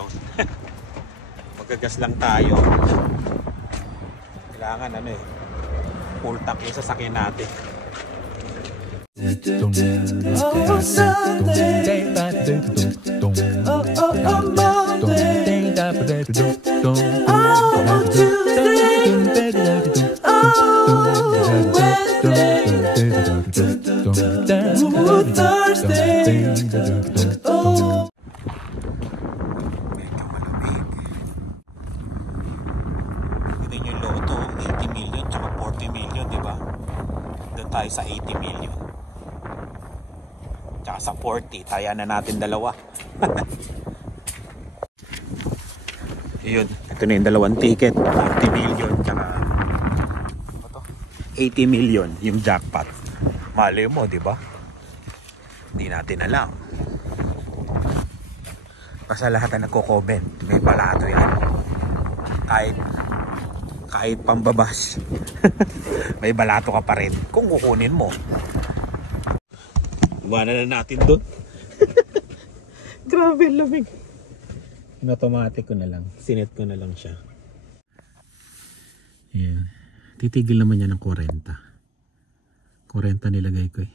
tayo. Magagas lang tayo. Kailangan ano eh, full tank yung sasakyan natin. Tayo sa 80 million tsaka sa 40 taya na natin dalawa. Yun, ito na yung dalawang ticket, 40 million tsaka 80 million yung jackpot. Malay mo, di ba? Hindi natin alam. Basta lahat na nagko-comment may balato yan, kahit pambabash. May balato ka pa rin kung kukunin mo. Iwanan na natin doon. Grabe lamig. In-automatic ko na lang, sinet ko na lang siya. Ayan. Titigil naman yan ng 40 nilagay ko eh.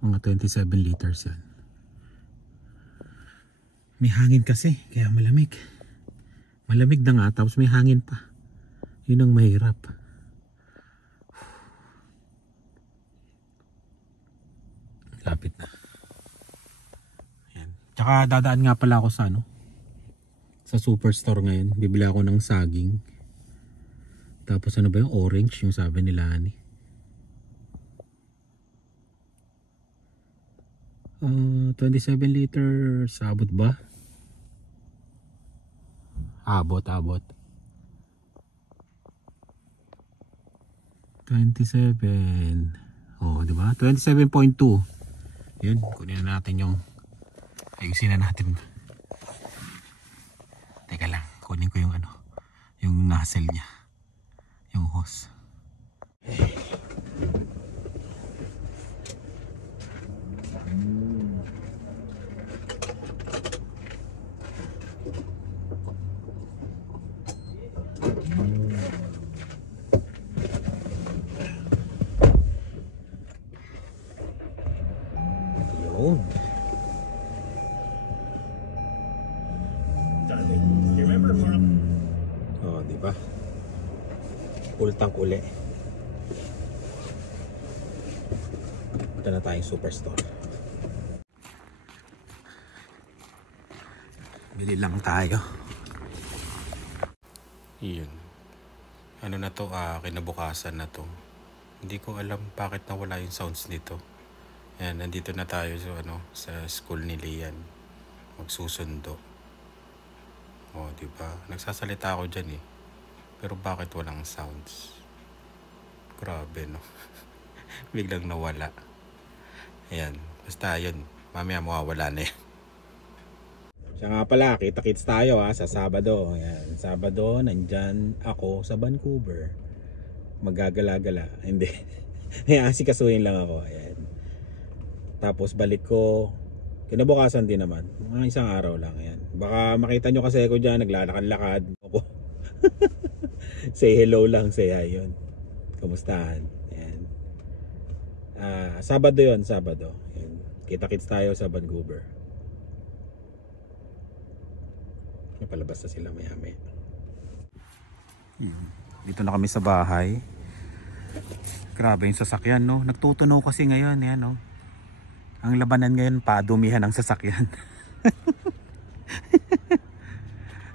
Mga 27 liters yan. May hangin kasi kaya malamig. Malamig na nga tapos may hangin pa. Yun ang mahirap. Lapit na. Ayan. Tsaka dadaan nga pala ako sa ano, sa Superstore ngayon. Bibili ako ng saging. Tapos ano ba yung orange, yung sabi nila ni 27 liters. Abot ba? Abot 27. Oh, di ba? 27.2. Yun, kunin na natin yung ayusin na natin. Teka lang, kunin ko yung ano, yung nozzle niya. Yung hose. Oh, di ba? Full tank uli. Punta na tayong Superstore. Bili lang tayo. Iyon. Ano na to, kinabukasan na to. Hindi ko alam bakit nawala yung sounds nito. Ayan, nandito na tayo sa, sa school ni Lian. Magsusundo. O, diba? Nagsasalita ako dyan eh. Pero bakit walang sounds? Grabe, no? Biglang nawala. Ayan. Basta yun. Mamaya mawawala na yan. Siya nga pala, kita-kits tayo sa Sabado. Ayan. Sabado, nandyan ako sa Vancouver. Magagala-gala. Hindi. Asikasuhin lang ako. Ayan. Tapos balik ko. Kinabukasan din naman. Mga isang araw lang. Ayan. Baka makita nyo kasi ako dyan. Naglalakad-lakad ako. Say hello lang. Say hi yun. Kamustahan? Ayan. Sabado yun. Sabado. Ayan. Kita-kits tayo sa Vancouver. Napalabas na sila maya-maya. Dito na kami sa bahay. Grabe yung sasakyan, no? Nagtutunaw kasi ngayon. Yan, no? Ang labanan ngayon, padumihan ang sasakyan.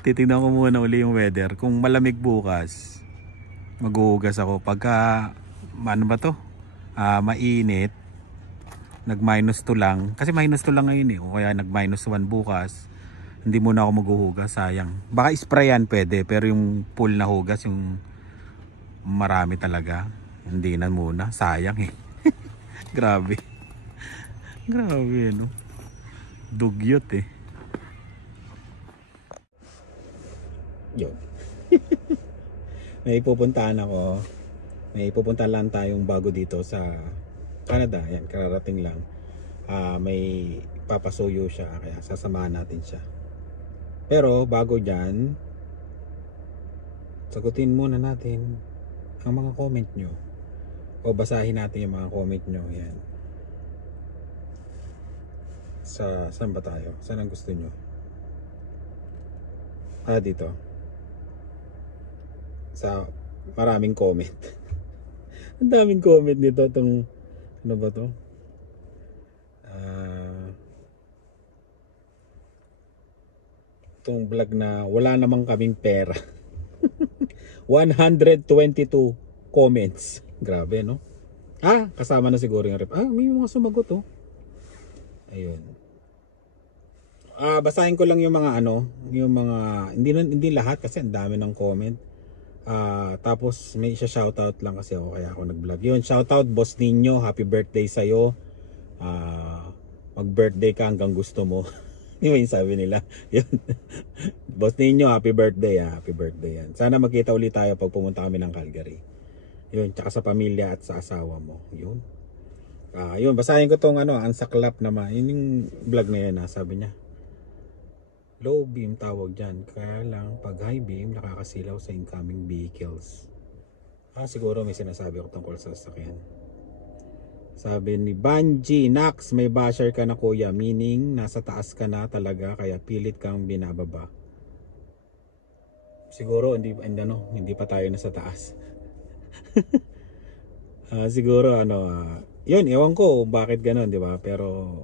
Titignan ko muna uli yung weather. Kung malamig bukas, maghuhugas ako. Pagka, ano ba to? Mainit, nag-2 lang. Kasi -2 lang ngayon eh. O kaya nag-1 bukas, hindi muna ako maghuhugas. Sayang. Baka sprayan pwede, pero yung full na hugas, yung marami talaga, hindi na muna. Sayang eh. Grabe. Grabe, no? Dugyot eh. Yun. May pupuntahan ako. May pupuntahan lang tayong bago dito sa Canada. Yan, kararating lang. May papasuyo siya, kaya sasamahan natin siya. Pero bago dyan, sagutin muna natin ang mga comment nyo. O basahin natin yung mga comment nyo. Yan. Saan ba tayo? Saan ang gusto nyo? Dito. Sa maraming comment. Ang daming comment nito. Itong, ano ba to? Itong vlog na wala namang kaming pera. 122 comments. Grabe, no? Kasama na siguro yung rep. May mga sumagot, oh. Ayun. Basahin ko lang yung mga yung mga hindi lahat kasi ang dami ng comment. Tapos may shoutout lang kasi ako kaya ako nag-vlog. Yun, shoutout Boss Ninyo, happy birthday sa iyo. Mag-birthday ka hanggang gusto mo. Di ba yung sabi nila? Yun. Boss Ninyo, happy birthday, happy birthday yan. Sana magkita ulit tayo pag pumunta kami ng Calgary. Yun, tsaka sa pamilya at sa asawa mo. Yun. Yun, basahin ko tong ang saklap naman. Yun yung vlog na yan, sabi niya. Low beam tawag dyan. Kaya lang, pag high beam, nakakasilaw sa incoming vehicles. Siguro may sinasabi ako tungkol sa sasakyan. Sabi ni Banji, Nax, may basher ka na kuya. Meaning, nasa taas ka na talaga, kaya pilit kang binababa. Siguro, hindi pa tayo nasa taas. Siguro, yun, ewan ko bakit ganun, di ba? Pero,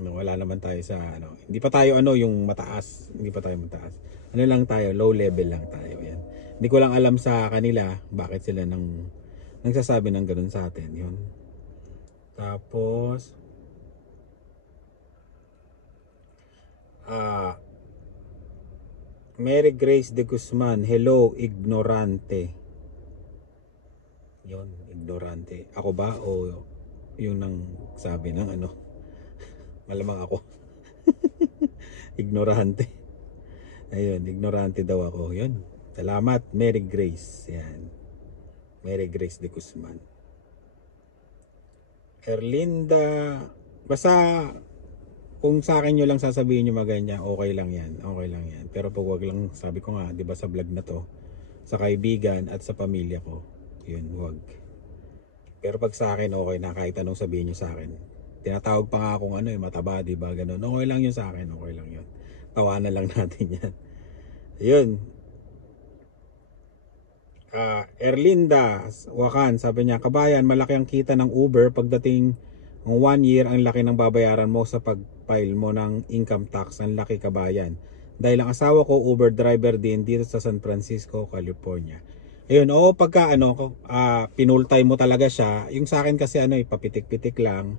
wala naman tayo sa, hindi pa tayo, yung mataas. Hindi pa tayo mataas. Lang tayo, low level lang tayo. Yan. Hindi ko lang alam sa kanila, bakit sila nagsasabi ng ganun sa atin. Yun. Tapos Mary Grace de Guzman, hello ignorante. Yon, ignorante. Ako ba o yung nang sabi ng malamang ako. Ignorante. Ayun, ignorante daw ako. Yun. Salamat Mary Grace. Yan. Mary Grace de Guzman. Erlinda, basta kung sa akin nyo lang sasabihin nyo maganya, okay lang yan. Okay lang yan. Pero pag wag lang, sabi ko nga, di ba sa vlog na to, sa kaibigan at sa pamilya ko, yun, wag. Pero pag sa akin, okay na, kahit anong sabihin nyo sa akin. Tinatawag pa nga akong mataba, di ba, ganun. Okay lang yun sa akin, okay lang yun. Tawanan lang natin yan. Yun. Erlinda Wakan, sabi niya, kabayan, malaki ang kita ng Uber pagdating ng 1 year, ang laki ng babayaran mo sa pag-file mo ng income tax. Ang laki, kabayan. Dahil ang asawa ko Uber driver din dito sa San Francisco, California. Ayun, pagka pinultay mo talaga siya, yung sa akin kasi ipapitik-pitik lang.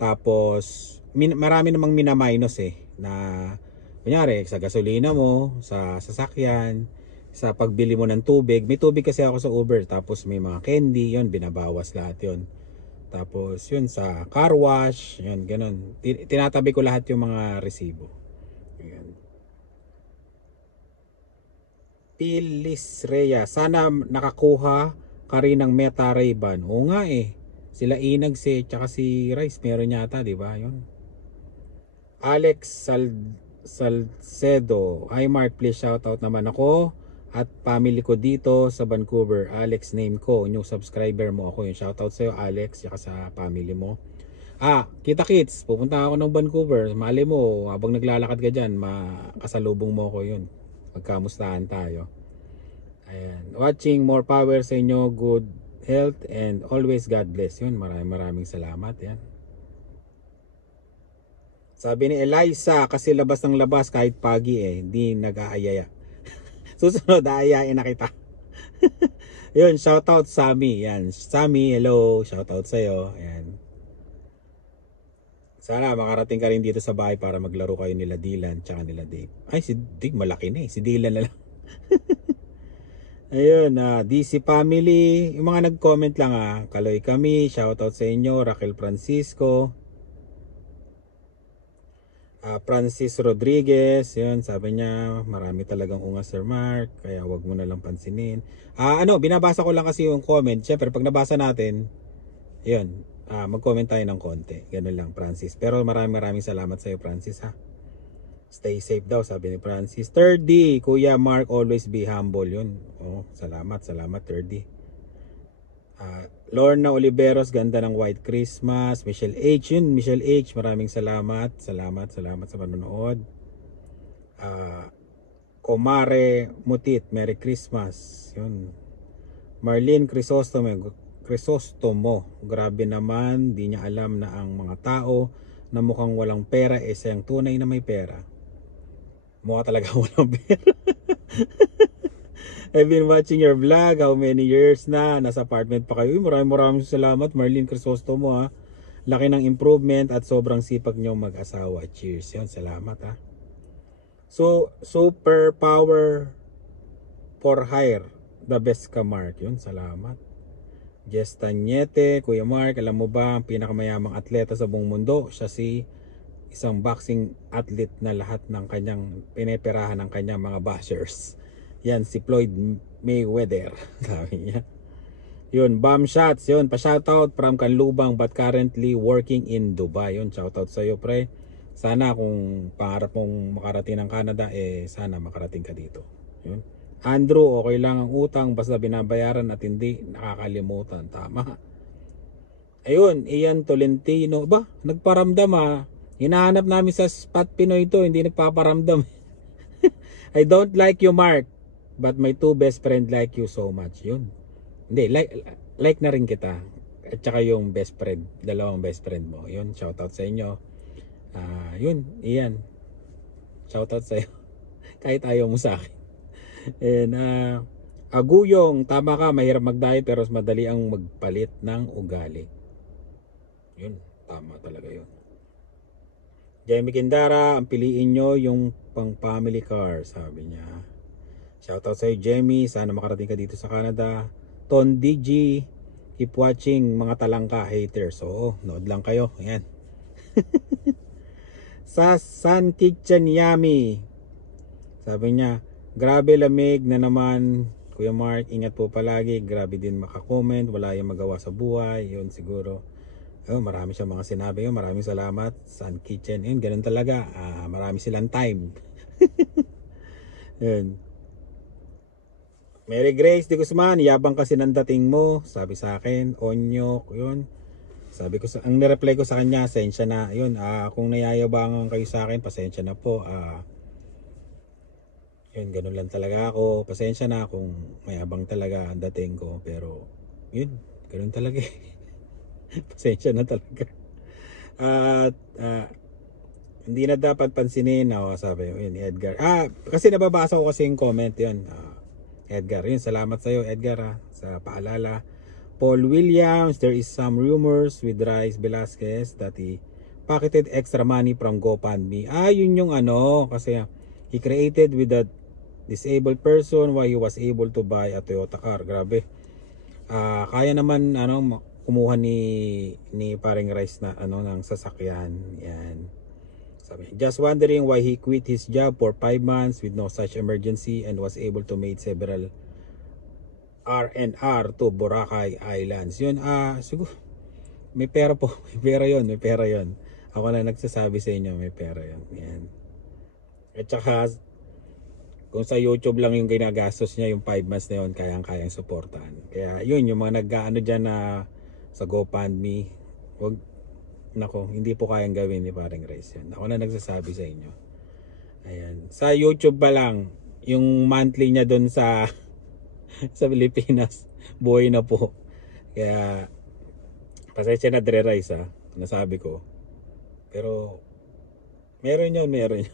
Tapos marami namang mina-minus na kunyari sa gasolina mo, sa sasakyan, sa pagbili mo ng tubig. May tubig kasi ako sa Uber, tapos may mga candy, yun, binabawas lahat yun. Tapos yun sa car wash, yun, ganun. Tinatabi ko lahat yung mga resibo. Ayan. Pilis Rhea, sana nakakuha ka rin ng Meta Ray-Ban. Oo nga sila Inag tsaka si Rice, meron yata, di ba? Yun. Alex Salcedo, hi Mark, please shoutout naman ako at family ko dito sa Vancouver. Alex name ko, new subscriber mo ako. Yung shoutout sa'yo Alex, tsaka sa family mo. Kita kits, pupunta ako ng Vancouver. Mali mo, habang naglalakad ka dyan, makasalubong mo ako yun. Magkamustahan tayo. Ayan. Watching, more power sa inyo, good health and always God bless. Yun, maraming salamat. Yan. Sabi ni Eliza, kasi labas ng labas kahit pagi hindi nag-aayaya. Susunod, aayain na kita. Yun, shoutout Sammy. Yan, Sammy, hello. Shoutout sa'yo. Yan. Sana makarating ka rin dito sa bahay para maglaro kayo nila Dylan tsaka nila Dave. Ay, si Dave malaki na si Dylan na lang. Ayun, DC family. Yung mga nag-comment lang Kaloy kami, shoutout sa inyo. Raquel Francisco. Francis Rodriguez, yun, sabi niya, marami talagang ungas Sir Mark, kaya wag mo na lang pansinin. Binabasa ko lang kasi yung comment. Syempre, pag nabasa natin, yun, mag-comment tayo ng konti. Ganun lang, Francis. Pero maraming salamat sa iyo, Francis, ha. Stay safe daw, sabi ni Francis. 3D, Kuya Mark, always be humble. Yun. Oh, salamat, 3D. Lorna Oliveros, ganda ng White Christmas. Michelle H, yun, Michelle H, maraming salamat. Salamat sa panonood. Komare Mutit, Merry Christmas. Yun. Marlene Crisostomo, grabe naman, di niya alam na ang mga tao na mukhang walang pera siyang tunay na may pera. Mukha talaga walang pera. I've been watching your vlog, how many years na, nasa apartment pa kayo. Maraming salamat Marlene Crisostomo ha. Laki ng improvement at sobrang sipag nyo mag-asawa. Cheers. Yun, salamat ha. So, super power for hire. The best ka Mark. Yun, salamat. Jess Tanyete, Kuya Mark, alam mo ba ang pinakamayamang atleta sa buong mundo? Siya si isang boxing athlete na lahat ng kanyang pineperahan ng kanyang mga bashers. Yan, si Floyd Mayweather. Sabi niya. Yun, bomb shots. Yun, pa-shoutout from Canlubang but currently working in Dubai. Yun, shoutout sa iyo, pre. Sana kung pangarap mong makarating ng Canada, sana makarating ka dito. Yun. Andrew, okay lang ang utang basta binabayaran at hindi nakakalimutan. Tama. Ayun, Ian Tolentino. Ba, nagparamdam ha. Hinahanap namin sa Spot Pinoy ito, hindi nagpaparamdam. I don't like you Mark, but my two best friend like you so much. Yun. Hindi, like na rin kita. At saka yung best friend, dalawang best friend mo. Yun, shoutout sa inyo. Yun, Ian. Shoutout sa iyo. Kahit ayaw mo sa akin. And Aguyong, tama ka, mahirap mag-diet pero madali ang magpalit ng ugali. Yun, tama talaga yun. Jamie Kindara, ang piliin nyo yung pang family car, sabi niya. Shoutout sa iyo Jamie, sana makarating ka dito sa Canada. Ton DG, keep watching mga talangka haters. Oo, nood lang kayo. Ayan. Sa Sun Kitchen Yummy, sabi niya, grabe lamig na naman Kuya Mark, ingat po palagi. Grabe din makakomment, wala yung magawa sa buhay. Yun siguro. Marami siyang mga sinabi. Maraming salamat Sun Kitchen. Yun, ganun talaga. Marami silang time. Yun. Mary Grace de Guzman, yabang kasi ng dating mo. Sabi sa akin, Onyok. Yun. Sabi ko, ang nireply ko sa kanya, pasensya na. Yun, kung nayayabangan kayo sa akin, pasensya na po. Yun, ganun lang talaga ako. Pasensya na kung mayabang talaga ang dating ko. Pero, yun, ganun talaga. Pasensya na talaga. At, hindi na dapat pansinin. Sabi yun, Edgar. Kasi nababasa ko kasi yung comment yun. Edgar, yun, salamat sa iyo Edgar sa paalala. Paul Williams, there is some rumors with Rice Velasquez that he pocketed extra money from GoFundMe. Yun yung kasi he created with that disabled person why he was able to buy a Toyota car. Grabe. Kaya naman kumuha ni paring Rice na ng sasakyan. Yan. Sabi, just wondering why he quit his job for 5 months with no such emergency and was able to make several R&R to Boracay Islands. Yun, siguro may pera po. May pera yun. Ako na nagsasabi sa inyo, may pera yun. Yan. At saka kung sa YouTube lang yung ginagastos niya, yung 5 months na yun, kayang-kayang suportahan. Kaya yun, yung mga nag-ano dyan na sa GoFundMe, hindi po kayang gawin ni paring Rice yan. Ako na nagsasabi sa inyo. Ayan. Sa YouTube pa lang, yung monthly niya doon sa Pilipinas, buhay na po. Kaya, pasensya na Dre Rice nasabi ko. Pero, meron yun. Meron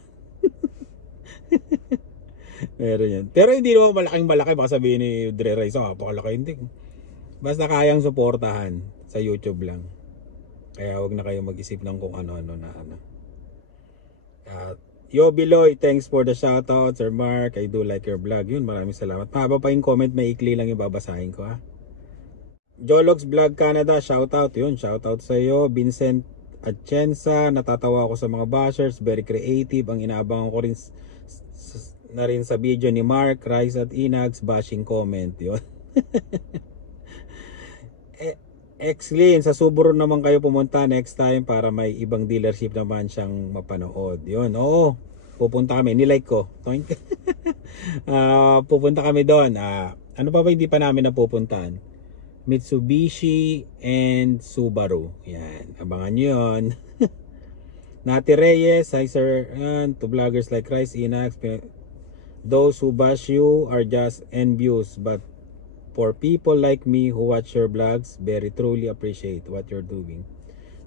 yan. Pero hindi naman malaking-malaki. Baka sabihin ni Dre Rice, pakalaki. Hindi. Basta kayang suportahan sa YouTube lang. Kaya wag na kayo mag-isip ng kung ano-ano na Yo Biloy, thanks for the shoutout. Sir Mark, I do like your vlog. Yun, maraming salamat. Mahaba pa yung comment, may ikli lang yung babasahin ko Jologs Vlog Canada, shoutout. Yun, shoutout sa iyo. Vincent Atienza, natatawa ako sa mga bashers. Very creative. Ang inaabangan ko rin na rin sa video ni Mark, Rice at Inags bashing comment. Yun. Exlin, sa Subaru naman kayo pumunta next time para may ibang dealership naman siyang mapanood. Yun, oo. pupunta kami, nilike ko. Pupunta kami doon. Ano pa ba hindi pa namin napupuntahan? Mitsubishi and Subaru. Yan, abangan nyo yun. Nati Reyes, hi sir. Yan, to vloggers like Rice, Inax. Those who bash you are just envious, but for people like me who watch your vlogs, very truly appreciate what you're doing.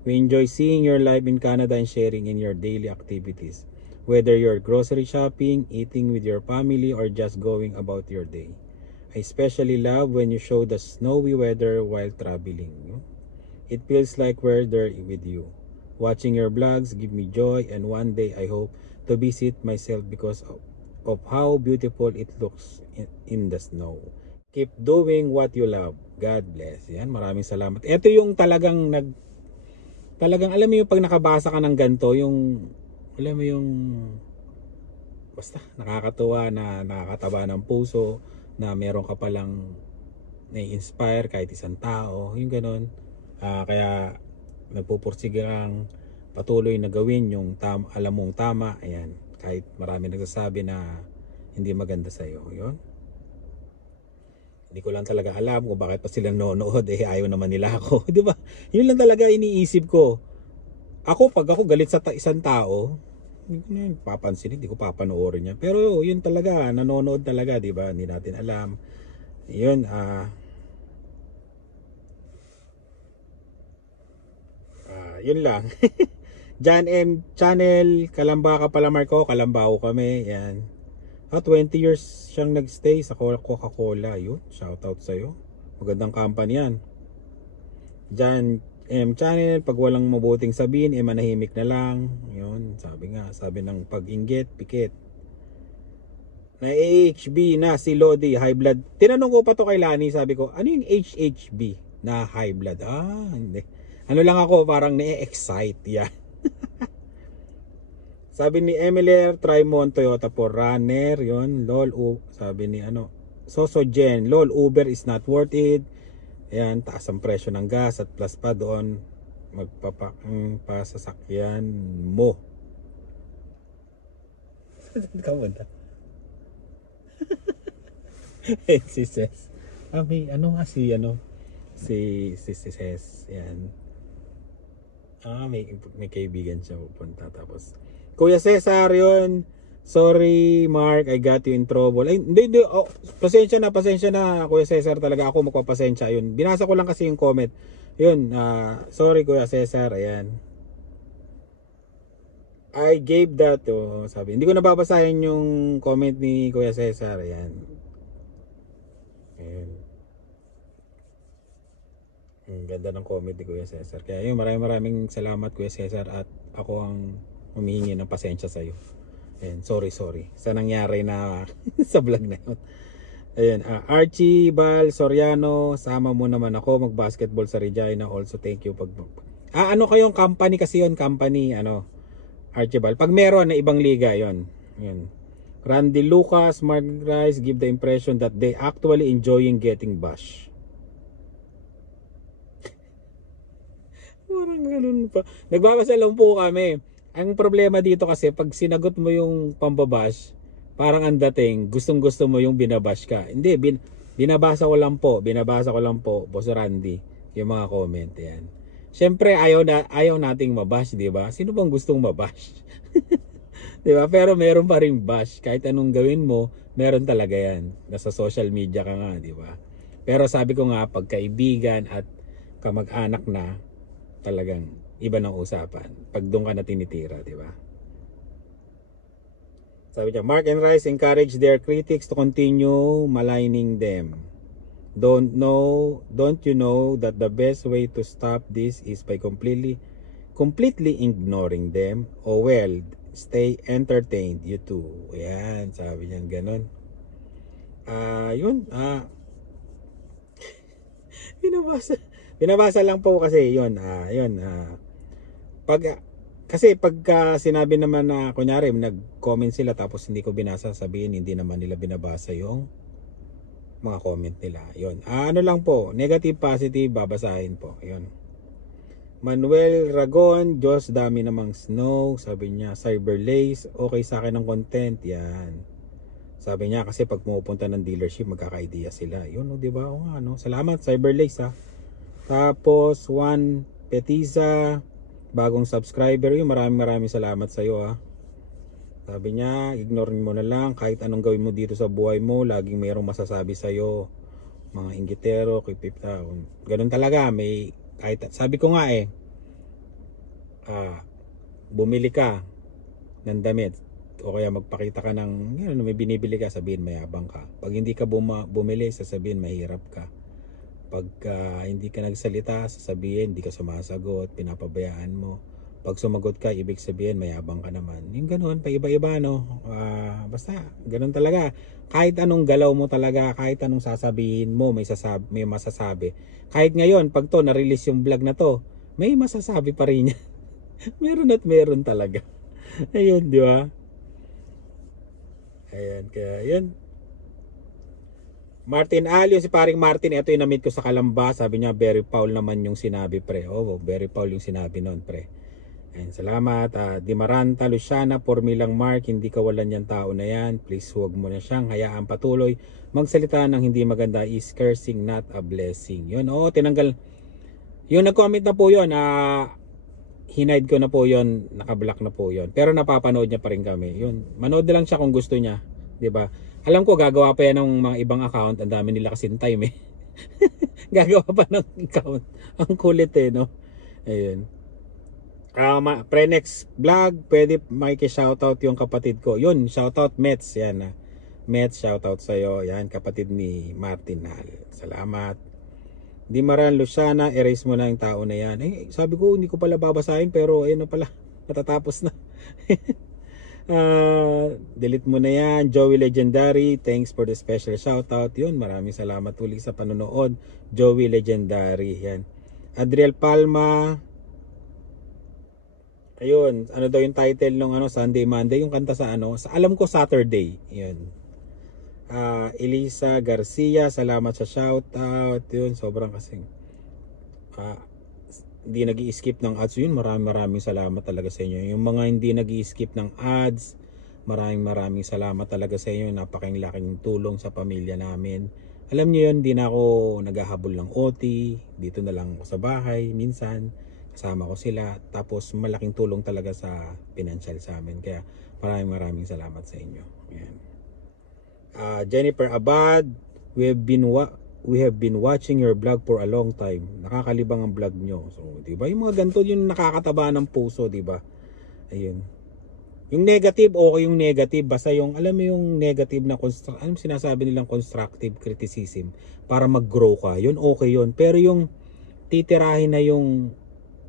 We enjoy seeing your life in Canada and sharing in your daily activities. Whether you're grocery shopping, eating with your family, or just going about your day. I especially love when you show the snowy weather while traveling. It feels like we're there with you. Watching your vlogs give me joy, and one day I hope to visit myself because of how beautiful it looks in the snow. Keep doing what you love. God bless. Yan, maraming salamat. Ito yung talagang alam mo yung pag nakabasa ka ng ganito, yung alam mo yung basta nakakatuwa, na nakakataba ng puso, na meron ka palang na-inspire kahit isang tao, yung ganon. Kaya nagpupursige kang patuloy na gawin yung alam mong tama. Ayan, kahit marami nagsasabi na hindi maganda sa iyo. Yun, hindi ko lang talaga alam kung bakit pa sila nanonood, ayaw naman nila ako. Di ba? Yun lang talaga iniisip ko. Pag ako galit sa isang tao, hindi ko na papansin, hindi ko papanoorin yan. Pero yun talaga, nanonood talaga, di ba? Hindi natin alam. Yun, yun lang. Jan M Channel, Kalamba ka pala Marco, Kalambao kami, yan. 20 years siyang nagstay sa Coca-Cola. Yun, shoutout sa'yo. Magandang company yan. Jan M Channel, pag walang mabuting sabihin, manahimik na lang. Yun, sabi ng pag-inggit, pikit. Na HHB na si Lodi, high blood. Tinanong ko pa to kay Lani, sabi ko, ano yung HHB na high blood? Hindi. Ano lang ako, parang na-excite yan. Sabi ni Emiler, try mo ang Toyota 4Runner. Yun, lol, sabi ni Soso Jen, lol, Uber is not worth it. Ayan, taas ang presyo ng gas at plus pa doon pasasakyan mo. Kamunta. Si Ses. Si Ses. Yan. May kaibigan siya pupunta. Tapos Kuya Cesar yun. Sorry Mark, I got you in trouble. Ay, hindi. Pasensya na Kuya Cesar, talaga ako magpapasensya. Yun, binasa ko lang kasi yung comment. Yun, sorry Kuya Cesar. Ayan, I gave that to, sabi. Hindi ko nababasahin yung comment ni Kuya Cesar. Ayan. Ang ganda ng comment ni Kuya Cesar. Kaya yun, maraming salamat Kuya Cesar, at ako ang humihingi ng pasensya sa iyo. Ayan, sorry sa nangyari na sa vlog na yun. Ayan, Archie Bal Soriano, sama mo naman ako mag-basketball sa Regina. Also thank you ano kayong company kasi yun, company Archie Bal. Pag meron na ibang liga yun. Randy Lucas, Mark Rice give the impression that they actually enjoying getting bash. Parang ganun pa. Nagbabasa lang po kami. Ang problema dito kasi pag sinagot mo yung pambabash, parang ang dating gustong-gusto mo yung binabash ka. Hindi, binabasa ko lang po, Boss Randy, yung mga comment yan. Siyempre ayaw nating mabash, di ba? Sino bang gustong mabash? Di ba? Pero meron pa ring bash. Kahit anong gawin mo, meron talaga yan. Nasa social media ka nga, di ba? Pero sabi ko nga, pagkaibigan at kamag-anak na, talagang iba ng usapan pag doon ka na tinitira, di ba? Sabi niya, Mark and Rice encourage their critics to continue maligning them. Don't you know that the best way to stop this is by completely ignoring them? Oh well, stay entertained, you too. Yan, sabi niya ganun. Binabasa lang po kasi yun. Kasi pagka sinabi naman na kunyari nag-comment sila tapos hindi ko binasa, sabihin hindi naman nila binabasa yung mga comment nila. Yun. Ano lang po, negative, positive, babasahin po. Yun. Manuel Ragon, Diyos dami namang snow. Sabi niya, Cyberlace, okay sa akin ng content. Yan. Sabi niya kasi pag pumupunta ng dealership, magkaka-idea sila. Yun, no, di ba? O nga, no? Salamat, Cyberlace, ha. Tapos, Juan Petiza, bagong subscriber. Yun, maraming salamat sa iyo, ha. Sabi niya, ignore mo na lang. Kahit anong gawin mo dito sa buhay mo, laging mayroong masasabi sa iyo. Mga inggitero, kipipta. Ganun talaga, may kahit, sabi ko nga bumili ka ng damit o kaya magpakita ka ng may binibili ka, sabihin mayabang ka. Pag hindi ka bumili, sasabihin mahirap ka. Pag hindi ka nagsalita, sasabihin hindi ka sumasagot, pinapabayaan mo. Pag sumagot ka, ibig sabihin mayabang ka naman. Yung ganun, paiba-iba, no? Basta ganun talaga. Kahit anong galaw mo talaga, kahit anong sasabihin mo, may masasabi. Kahit ngayon, pag to na-release yung vlog na to, may masasabi pa rin yan. Meron at meron talaga. Ayun, di ba? Ayan, kaya yun. Martin Alio, si paring Martin, ito yung na-meet ko sa Kalamba. Sabi niya, very foul naman yung sinabi, pre. Oh, very foul yung sinabi nun, pre. Ayan, salamat. Dimaranta Luciana, Pormilang Mark, hindi kawalan yan tao na yan. Please huwag mo na siyang hayaan patuloy magsalita ng hindi maganda. Is cursing not a blessing. Yun, oo, tinanggal. Yung nag-comment na po yun, hinide ko na po yun, nakablock na po yun. Pero napapanood niya pa rin kami. Yun, manood na lang siya kung gusto niya. 'Di ba? Alam ko gagawa pa yan ng mga ibang account. Ang dami nila kasing time Gagawa pa ng account. Ang kulit no? Ayun. Pre-next vlog, pwede makiki-shoutout yung kapatid ko. Yun, shoutout Mets. Yan. Mets, shoutout sa'yo. Yan, kapatid ni Martin Hal. Salamat. Dimaran Luciana, erase mo na yung tao na yan. Sabi ko, hindi ko pala babasahin, pero ayun na pala. Natatapos na. Delete mo na yan. Joey Legendary, thanks for the special shoutout. Yun, maraming salamat ulit sa panonood. Joey Legendary. Yan. Adriel Palma, ayun, ano daw yung title ng Sunday Monday, yung kanta sa alam ko Saturday. Yun. Elisa Garcia, salamat sa shoutout. Yun, sobrang kasing hindi nag-i-skip ng ads. Yun, maraming salamat talaga sa inyo. Yung mga hindi nag-i-skip ng ads, maraming salamat talaga sa inyo. Napakalaking tulong sa pamilya namin. Alam niyo yun, hindi na ako naghahabol ng OT. Dito na lang ako sa bahay minsan. Kasama ko sila, tapos malaking tulong talaga sa financial sa amin, kaya maraming salamat sa inyo. Ayan. Jennifer Abad, we have been watching your vlog for a long time. Nakakalibang ang vlog nyo. So, di ba? Yung mga ganito yung nakakataba ng puso, di ba? Ayun. Yung negative, okay yung negative. Basta yung, alam mo yung negative na anong sinasabi nilang constructive criticism para mag-grow ka. Yun okay yun. Pero yung titirahin na yung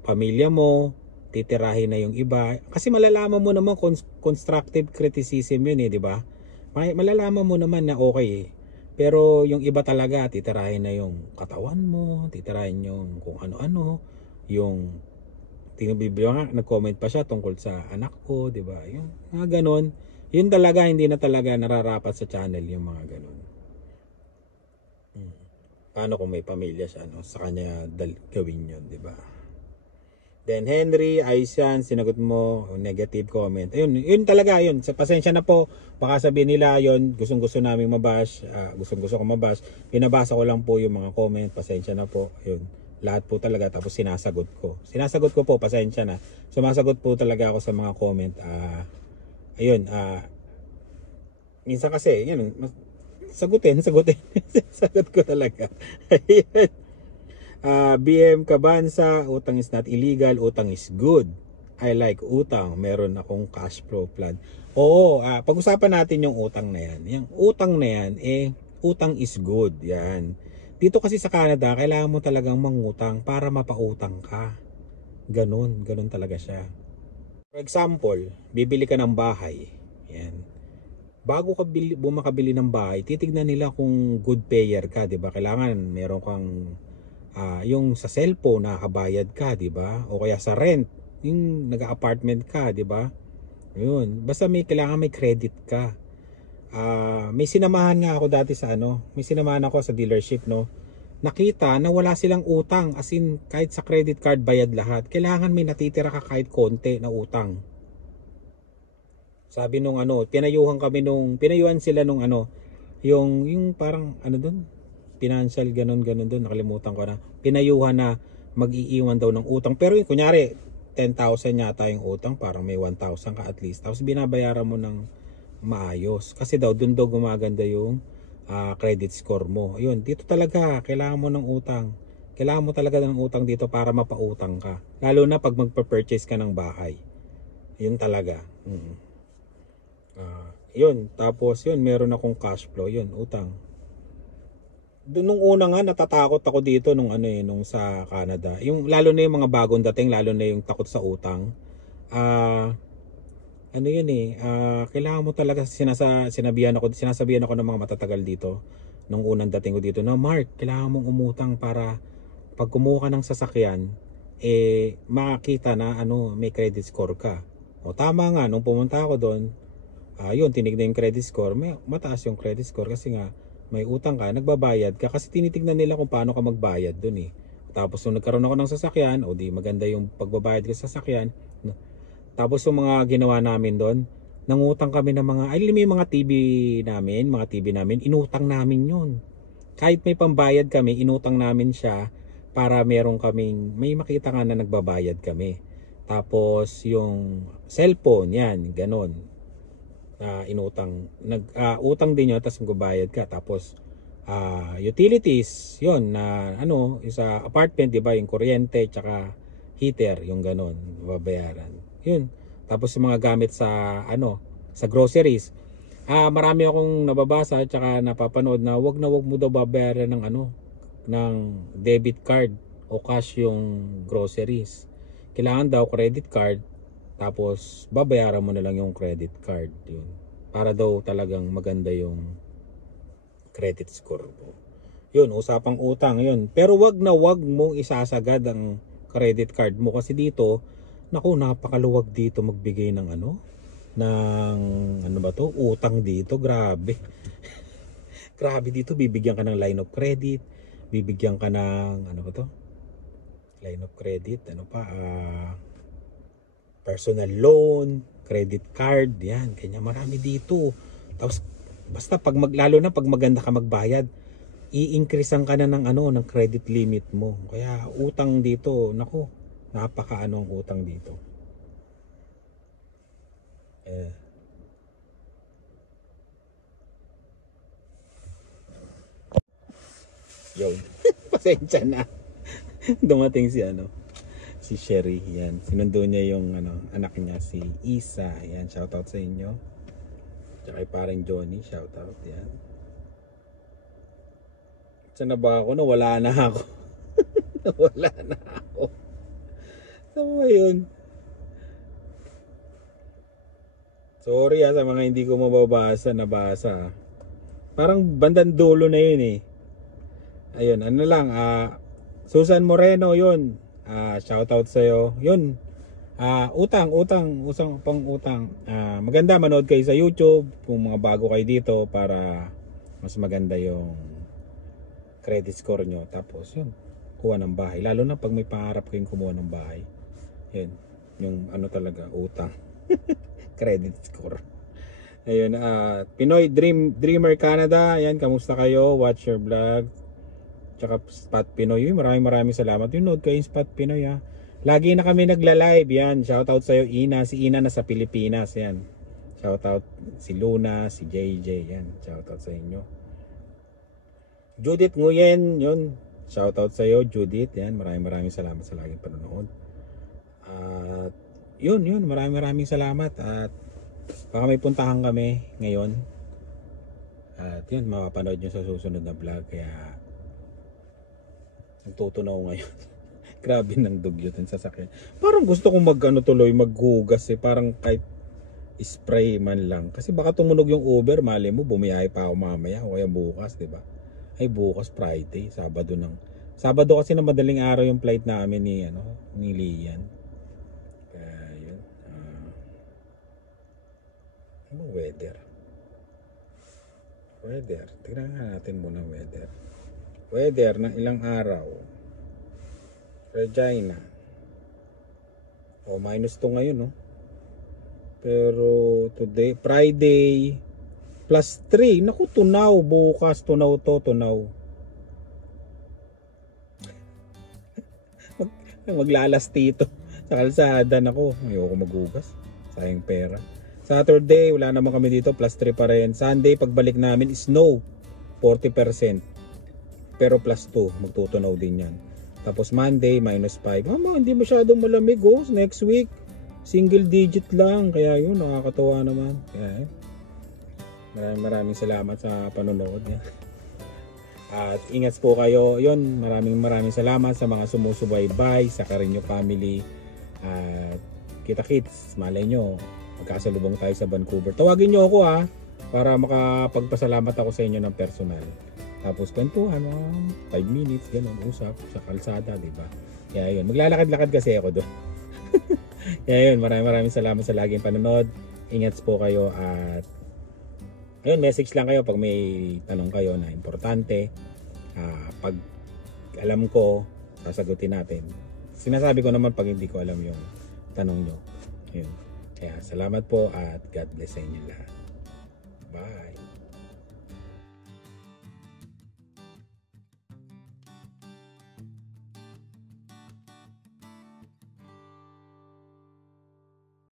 pamilya mo, titirahin na yung iba. Kasi malalaman mo naman constructive criticism yun di ba? Malalaman mo naman na okay Pero yung iba talaga, titirahin na yung katawan mo, titirahin yung kung ano-ano, yung tinubibigyan nga, nag-comment pa siya tungkol sa anak ko, di ba? Yung mga ganon. Yun talaga, hindi na talaga nararapat sa channel yung mga ganon. Paano kung may pamilya siya, sa kanya gawin yun, di ba? Then Henry, ayos yan, sinagot mo, negative comment. Ayun, yun talaga yun. Sa pasensya na po, baka sabihin nila yun, gustong-gusto namin mabash, gustong-gusto ko mabash. Pinabasa ko lang po yung mga comment, pasensya na po. Ayun, lahat po talaga, tapos sinasagot ko. Sinasagot ko po, pasensya na. Sumasagot po talaga ako sa mga comment. Ayun, minsan kasi, yun, sagutin. Sagot ko talaga. Ayun. BM Kabansa, utang is not illegal, utang is good. I like utang, meron akong cash flow plan. Oo, pag-usapan natin yung utang na yan. Yung utang na yan, utang is good. Yan. Dito kasi sa Canada, kailangan mo talagang mangutang para mapautang ka. Ganun talaga siya. For example, bibili ka ng bahay. Yan. Bago ka makabili ng bahay, titignan nila kung good payer ka, 'di ba? Kailangan meron kang yung sa cellphone nakakabayad ka, 'di ba? O kaya sa rent, yung nag-apartment ka, 'di ba? Ayun, basta kailangan may credit ka. May sinamahan nga ako dati sa may sinamahan ako sa dealership, no. nakita na wala silang utang, as in kahit sa credit card bayad lahat, kailangan may natitira ka kahit konti na utang. Sabi nung ano, pinayuhan sila nung ano, yung parang ano doon, financial ganun doon, nakalimutan ko na. Pinayuhan na mag-iiwan daw ng utang. Pero yung kunyari 10,000 yata yung utang, parang may 1,000 ka at least. Tapos binabayaran mo ng maayos. Kasi daw doon daw gumaganda yung credit score mo. Yun, dito talaga kailangan mo ng utang. Kailangan mo talaga ng utang dito para mapautang ka. Lalo na pag magpa-purchase ka ng bahay. Yun talaga. Yun, tapos yun, meron akong cash flow, yun, utang. Nung una nga natatakot ako dito nung nung sa Canada. Yung lalo na yung mga bagong dating, lalo na yung takot sa utang. Ano yun kailangan mo talaga sinasabihan ako ng mga matatagal dito nung unang dating ko dito na, Mark, kailangan mong umutang para pag kumuha ka ng sasakyan makita na may credit score ka. O tama nga, nung pumunta ako doon, yun, tinignan yung credit score, mataas yung credit score kasi nga may utang ka, nagbabayad ka kasi tinitignan nila kung paano ka magbayad doon. Tapos nung nagkaroon ako ng sasakyan, o di maganda yung pagbabayad ko sa sasakyan. Tapos yung mga ginawa namin doon, nangutang kami ng may mga TV namin, inutang namin yun. Kahit may pambayad kami, inutang namin siya para may makita nga na nagbabayad kami. Tapos yung cellphone, yan, ganon. Inutang, utang din yun, tapos magbabayad ka. Tapos utilities, yun, na sa apartment, di ba, yung kuryente, tsaka heater, yung ganon, babayaran. Yun. Tapos yung mga gamit sa sa groceries. Marami akong nababasa at saka napapanood na wag mo daw babayaran ng ng debit card o cash yung groceries. Kailangan daw credit card, tapos babayaran mo na lang yung credit card, yun. Para daw talagang maganda yung credit score mo. Yun, usapang utang yun. Pero wag mong isasagad ang credit card mo kasi dito, naku, napakaluwag dito magbigay ng utang dito, grabe. Grabe dito, bibigyan ka ng line of credit, bibigyan ka ng line of credit, personal loan, credit card, yan, kanya marami dito. Tapos basta lalo na pag maganda ka magbayad, i-increasean ka na ng credit limit mo. Kaya utang dito, naku, ang utang dito. Yun. Pasensya na. Dumating si Sherry, yan. Sinundo niya yung anak niya si Isa. Yan, shoutout sa inyo. Tsaka parang Johnny, shoutout, yan. Saan na ba ako? Nawala na ako. Nawala na ako. Saan ba yun? Sorry sa mga hindi ko nabasa. Parang bandang dulo na yun Ayun, Susan Moreno yun. Shoutout sa'yo. Yun. Utang. Maganda manood kayo sa YouTube kung mga bago kayo dito para mas maganda yung credit score nyo. Tapos yun, kuha ng bahay. Lalo na pag may pangarap kayong kumuha ng bahay. Yun, yung talaga, utang. Credit score. Ayun, Pinoy Dreamer Canada. Ayan, kamusta kayo? Watch your vlog. Tsaka Spot Pinoy. Maraming salamat. Yung nood kayo yung Spot Pinoy Lagi na kami nagla-live. Yan, shoutout sa'yo Ina. Si Ina nasa Pilipinas. Yan. Shoutout si Luna, si JJ. Yan, shoutout sa inyo. Judith Nguyen. Yun, shoutout sa'yo Judith. Yan, maraming salamat sa laging panonood. At yun, maraming salamat. At baka may puntahan kami ngayon. At yun, mapapanood nyo sa susunod na vlog. Kaya nagtutunaw ngayon. Grabe ng dugyot yung sasakyan. Parang gusto kong maghugas parang kahit spray man lang. Kasi baka tumunog yung Uber, mali mo bumiyahe pa ako mamaya o kaya bukas, 'di ba? Ay bukas Friday, Sabado kasi na madaling araw yung flight namin ni Lian. Kaya yun. Ano weather? Tingnan natin muna weather. Weather ng ilang araw. Regina. -2 ngayon, no? Pero today, Friday, +3. Naku, tunaw. Bukas, tunaw to, tunaw. Maglalastito sa kalsada. Naku, ayoko maghugas. Sayang pera. Saturday, wala naman kami dito. +3 pa rin. Sunday, pagbalik namin, snow. 40%. Pero +2. Magtutunaw din yan. Tapos Monday, -5. Mama, hindi masyadong malamig, oh. Next week, single digit lang. Kaya yun, nakakatawa naman. Kaya, maraming salamat sa panonood niya. At ingat po kayo. Yun, maraming salamat sa mga sumusubaybay sa Carreño family. At kita-kits, malay nyo, magkasalubong tayo sa Vancouver. Tawagin nyo ako, ha, para makapagpasalamat ako sa inyo ng personal. Tapos kwentuhan, 5 minutes, ganun, usap sa kalsada, di ba? Kaya yun, maglalakad-lakad kasi ako doon. Kaya yun, maraming salamat sa laging panonood. Ingat po kayo at ayun, message lang kayo pag may tanong kayo na importante. Pag alam ko, sasagutin natin. Sinasabi ko naman pag hindi ko alam yung tanong nyo. Ayun. Kaya salamat po at God bless sa inyo lahat. Bye!